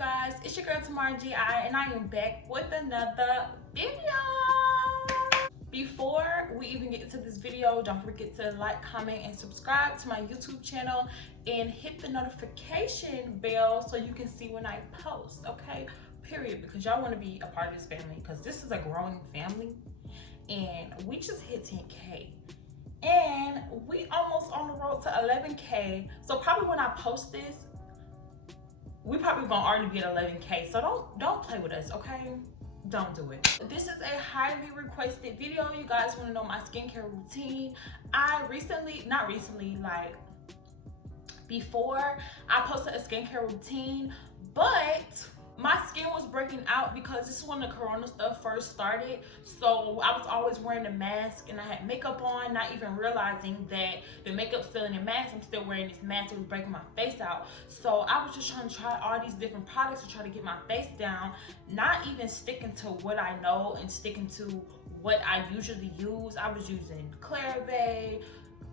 guys? It's your girl TymarrahGi, and I am back with another video. Before we even get into this video, don't forget to like, comment, and subscribe to my YouTube channel and hit the notification bell so you can see when I post, okay? Period, because y'all want to be a part of this family, because this is a growing family and we just hit 10K. And we almost on the road to 11K. So probably when I post this, we probably gonna already be at 11K. So don't play with us, okay? Don't do it. This is a highly requested video. You guys want to know my skincare routine. Before I posted a skincare routine, but my skin was breaking out because this is when the corona stuff first started. So I was always wearing a mask and I had makeup on, not even realizing that the makeup's still in the mask. I'm still wearing this mask. It was breaking my face out. So I was just trying to try all these different products to try to get my face down, not even sticking to what I know and sticking to what I usually use. I was using CeraVe,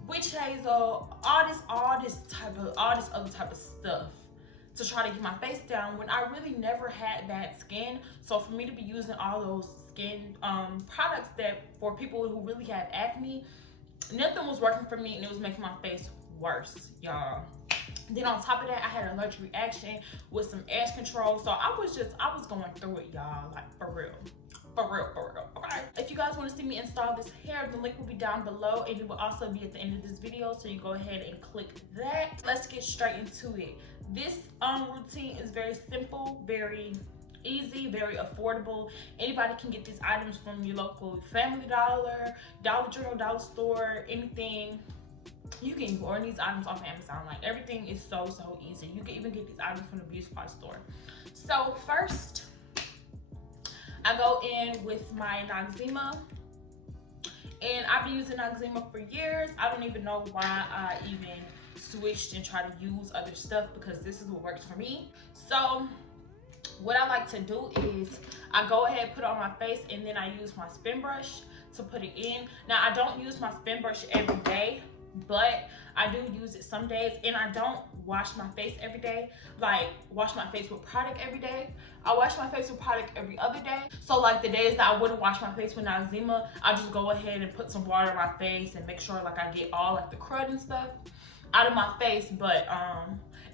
witch hazel, all this other type of stuff to try to get my face down when I really never had bad skin. So for me to be using all those skin products that for people who really have acne, nothing was working for me and it was making my face worse, y'all. Then on top of that, I had an allergic reaction with some edge control. So I was going through it, y'all, like for real, okay? If you guys want to see me install this hair, the link will be down below and it will also be at the end of this video, so you go ahead and click that. Let's get straight into it. This routine is very simple, very easy, very affordable. Anybody can get these items from your local Family Dollar, Dollar General, Dollar Store, anything. You can order these items off Amazon. Like, everything is so easy. You can even get these items from the beauty supply store. So first, I go in with my Noxzema, and I've been using Noxzema for years. I don't even know why I even switched and try to use other stuff, because this is what works for me. So what I like to do is I go ahead, put it on my face, and then I use my spin brush to put it in. Now, I don't use my spin brush every day, but I do use it some days, and I don't wash my face every day, like wash my face with product every day. I wash my face with product every other day. So like the days that I wouldn't wash my face with Noxzema, I just go ahead and put some water on my face and make sure like I get all like the crud and stuff out of my face. But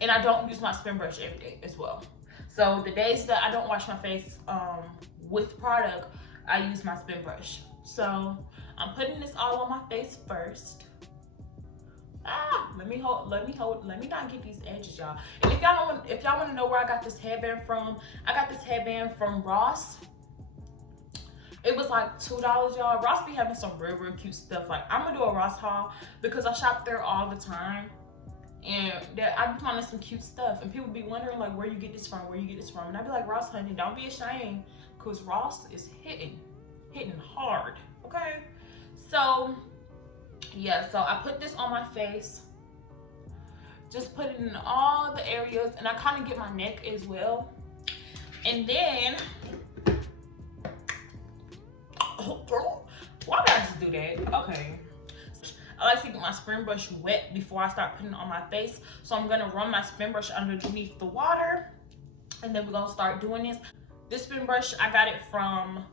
and I don't use my spin brush every day as well. So the days that I don't wash my face with product, I use my spin brush. So I'm putting this all on my face first. Let me not get these edges, y'all. And if y'all want to know where I got this headband from, I got this headband from Ross. It was like $2, y'all. Ross be having some real cute stuff. Like, I'm gonna do a Ross haul because I shop there all the time, and I be finding some cute stuff, and people be wondering like where you get this from, and I be like, Ross, honey, don't be ashamed, because Ross is hitting hard, okay? So yeah, so I put this on my face, just put it in all the areas, and I kind of get my neck as well. And then, why did I just do that? Okay. I like to get my spin brush wet before I start putting it on my face. So I'm gonna run my spin brush underneath the water, and then we're gonna start doing this. This spin brush, I got it from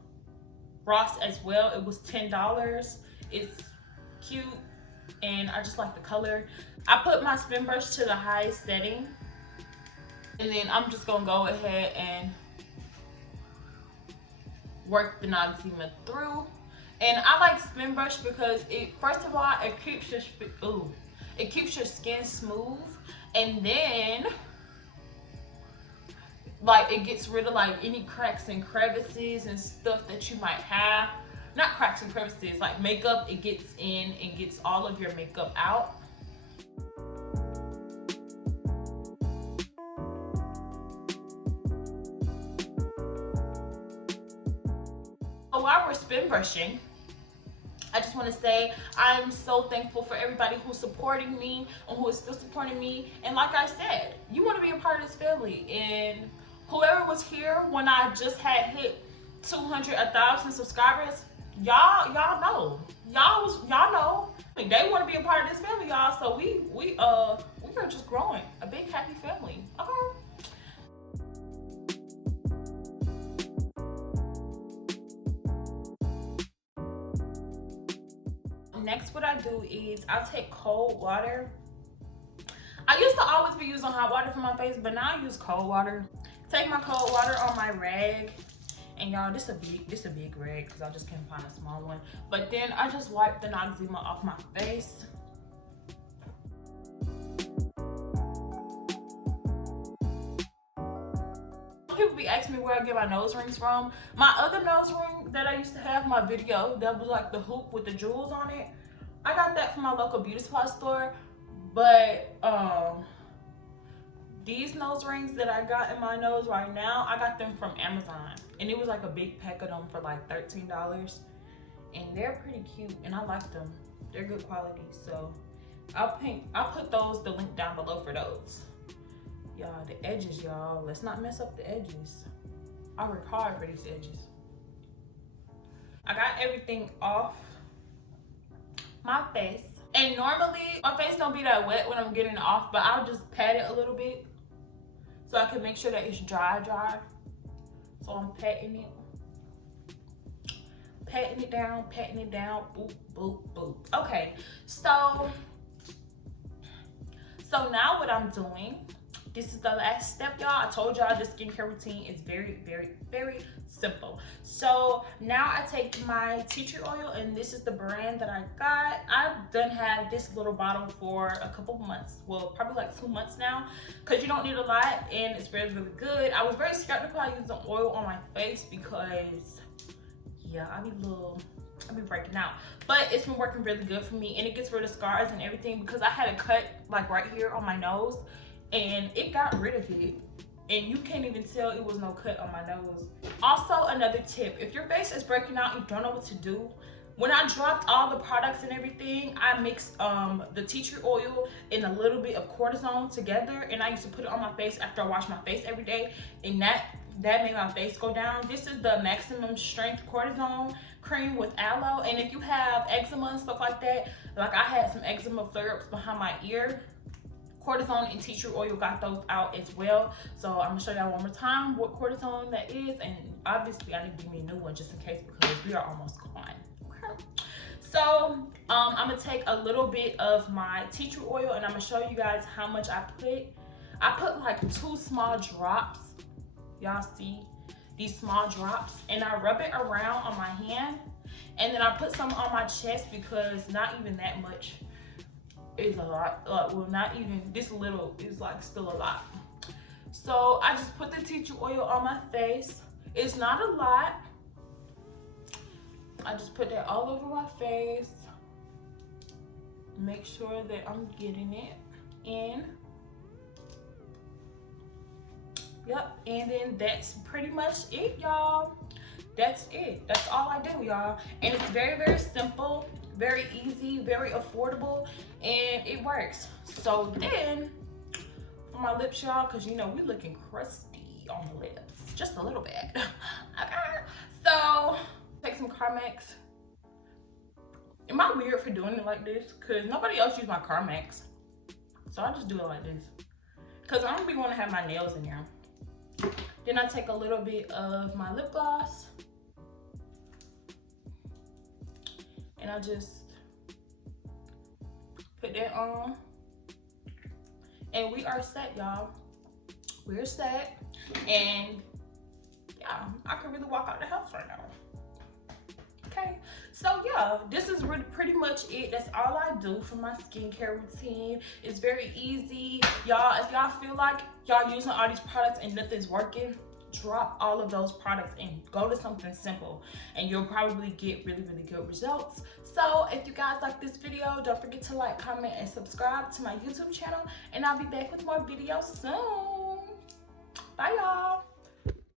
Ross as well. It was $10. It's cute, and I just like the color. I put my spin brush to the highest setting, and then I'm just gonna go ahead and work the Noxzema through. And I like spin brush because first of all, it keeps your skin smooth, and then like it gets rid of like any cracks and crevices and stuff that you might have. Not cracks and crevices, like makeup, it gets in and gets all of your makeup out. So while we're spin brushing, I just want to say I'm so thankful for everybody who's supporting me and who is still supporting me. And like I said, you want to be a part of this family. And whoever was here when I just had hit 1,000 subscribers, y'all know. Y'all know. They want to be a part of this family, y'all. So we are just growing a big happy family. Okay. next what I do is I'll take cold water. I used to always be using hot water for my face, but now I use cold water. Take my cold water on my rag, and y'all, this a big rag because I just can't find a small one. But then I just wipe the noxzema off my face. People be asking me where I get my nose rings from. My other nose ring that I used to have, my video, that was like the hoop with the jewels on it. I got that from my local beauty supply store. But these nose rings that I got in my nose right now, I got them from Amazon, and it was like a big pack of them for like $13, and they're pretty cute, and I like them. They're good quality, so I'll put the link down below for those. Y'all, the edges, y'all, let's not mess up the edges. I work hard for these edges. I got everything off my face. And normally, my face don't be that wet when I'm getting it off, but I'll just pat it a little bit so I can make sure that it's dry. So I'm patting it down, boop, boop, boop. Okay, so now what I'm doing, this is the last step, y'all. I told y'all the skincare routine is very, very, very simple. So now I take my tea tree oil, and this is the brand that I got. I've done had this little bottle for a couple months, well, probably like 2 months now, because you don't need a lot, and it's really, really good. I was very skeptical I used the oil on my face because, yeah, I be breaking out, but it's been working really good for me, and it gets rid of scars and everything, because I had a cut like right here on my nose, and it got rid of it, and you can't even tell it was no cut on my nose. Also, another tip, if your face is breaking out and you don't know what to do, when I dropped all the products and everything, I mixed the tea tree oil and a little bit of cortisone together, and I used to put it on my face after I wash my face every day, and that made my face go down. This is the maximum strength cortisone cream with aloe, and if you have eczema and stuff like that, like I had some eczema flare-ups behind my ear, cortisone and tea tree oil got those out as well. So I'm gonna show y'all one more time what cortisone that is, and obviously I need to give me a new one just in case because we are almost gone. Okay. So I'm gonna take a little bit of my tea tree oil, and I'm gonna show you guys how much I put. I put like 2 small drops. Y'all see these small drops, and I rub it around on my hand, and then I put some on my chest because not even that much is a lot. Well, not even this little is like still a lot. So I just put the tea tree oil on my face. It's not a lot. I just put that all over my face. Make sure that I'm getting it in. Yep, and then that's pretty much it, y'all. That's it. That's all I do, y'all. And it's very, very simple, very easy, very affordable, and it works. So then for my lips, y'all, because you know we looking crusty on the lips, just a little bit. Okay. So take some Carmex. Am I weird for doing it like this? Because nobody else use my Carmex, so I just do it like this because I don't be want to have my nails in there. Then I take a little bit of my lip gloss, and I just put that on, and we are set, y'all. We're set, and yeah, I can really walk out the house right now. Okay, so yeah, this is pretty much it. That's all I do for my skincare routine. It's very easy, y'all. If y'all feel like y'all using all these products and nothing's working, drop all of those products and go to something simple, and you'll probably get really, really good results. So if you guys like this video, don't forget to like, comment, and subscribe to my YouTube channel, and I'll be back with more videos soon. Bye, y'all.